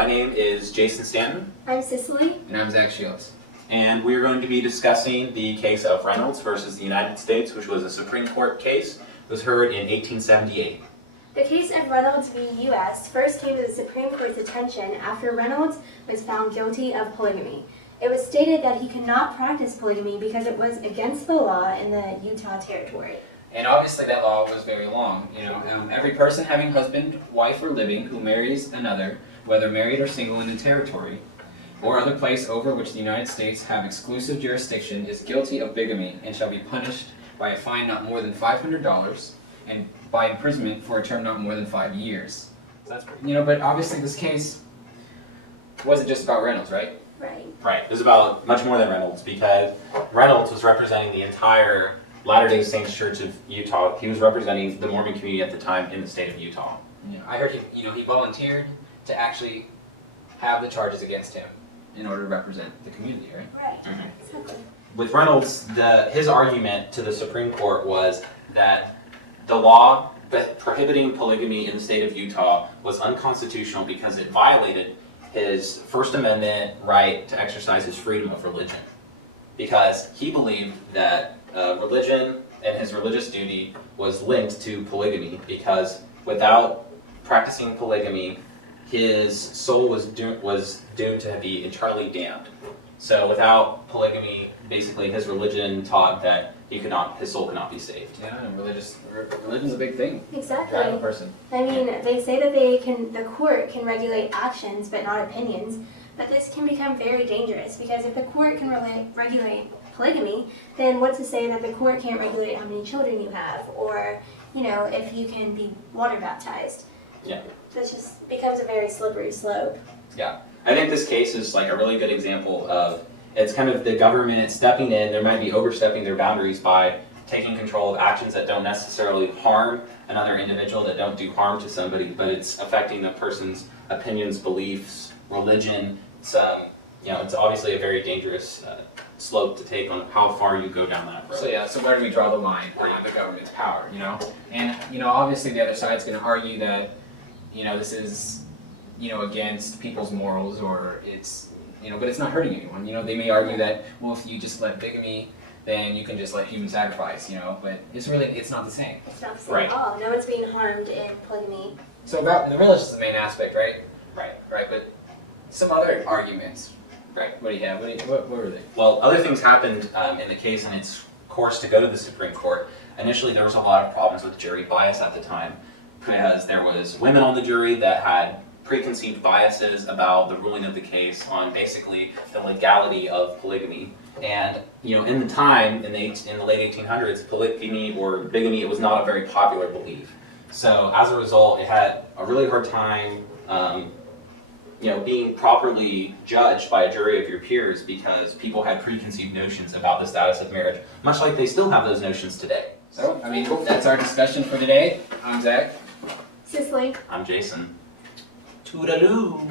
My name is Jason Stanton. I'm Cicely. And I'm Zach Shields. And we're going to be discussing the case of Reynolds versus the United States, which was a Supreme Court case. It was heard in 1878. The case of Reynolds v. U.S. first came to the Supreme Court's attention after Reynolds was found guilty of polygamy. It was stated that he could not practice polygamy because it was against the law in the Utah Territory. And obviously that law was very long. Every person having husband, wife, or living who marries another, whether married or single in the territory, or other place over which the United States have exclusive jurisdiction, is guilty of bigamy and shall be punished by a fine not more than $500 and by imprisonment for a term not more than 5 years. So that's but obviously this case wasn't just about Reynolds, right? Right. Right. It was about much more than Reynolds, because Reynolds was representing the entire Latter-day Saints Church of Utah. He was representing the Mormon community at the time in the state of Utah. I heard he volunteered to actually have the charges against him in order to represent the community, right? Right. Exactly. With Reynolds, his argument to the Supreme Court was that the law prohibiting polygamy in the state of Utah was unconstitutional because it violated his First Amendment right to exercise his freedom of religion. Because he believed that religion and his religious duty was linked to polygamy, because without practicing polygamy, his soul was doomed to be eternally damned. So without polygamy, basically his religion taught that his soul could not be saved. Yeah, and religion's a big thing. Exactly. Driving a person. I mean, they say that the court can regulate actions but not opinions, but this can become very dangerous because if the court can regulate polygamy, then what's to say that the court can't regulate how many children you have, or if you can be water baptized? Yeah. This just becomes a very slippery slope. Yeah. I think this case is like a really good example of, it's kind of the government stepping in. There might be overstepping their boundaries by taking control of actions that don't necessarily harm another individual, that don't do harm to somebody, but it's affecting the person's opinions, beliefs, religion. It's obviously a very dangerous slope to take on how far you go down that road. So where do we draw the line on the government's power, And, obviously the other side's going to argue that, this is, against people's morals, or it's, but it's not hurting anyone. They may argue that, well, if you just let bigamy, then you can just let human sacrifice, but it's not the same. It's not the same Right. at all. No one's being harmed in polygamy. So about the religion is the main aspect, right? Right. Right, but some other arguments, right? What do you have? What were they? Well, other things happened in the case in its course to go to the Supreme Court. Initially, there was a lot of problems with jury bias at the time, because there was women on the jury that had preconceived biases about the ruling of the case on basically the legality of polygamy. And in the time, in the late 1800s, polygamy or bigamy, it was not a very popular belief. So as a result, it had a really hard time being properly judged by a jury of your peers, because people had preconceived notions about the status of marriage, much like they still have those notions today. So, that's our discussion for today. I'm Zach. Cicely. I'm Jason. Toodaloo!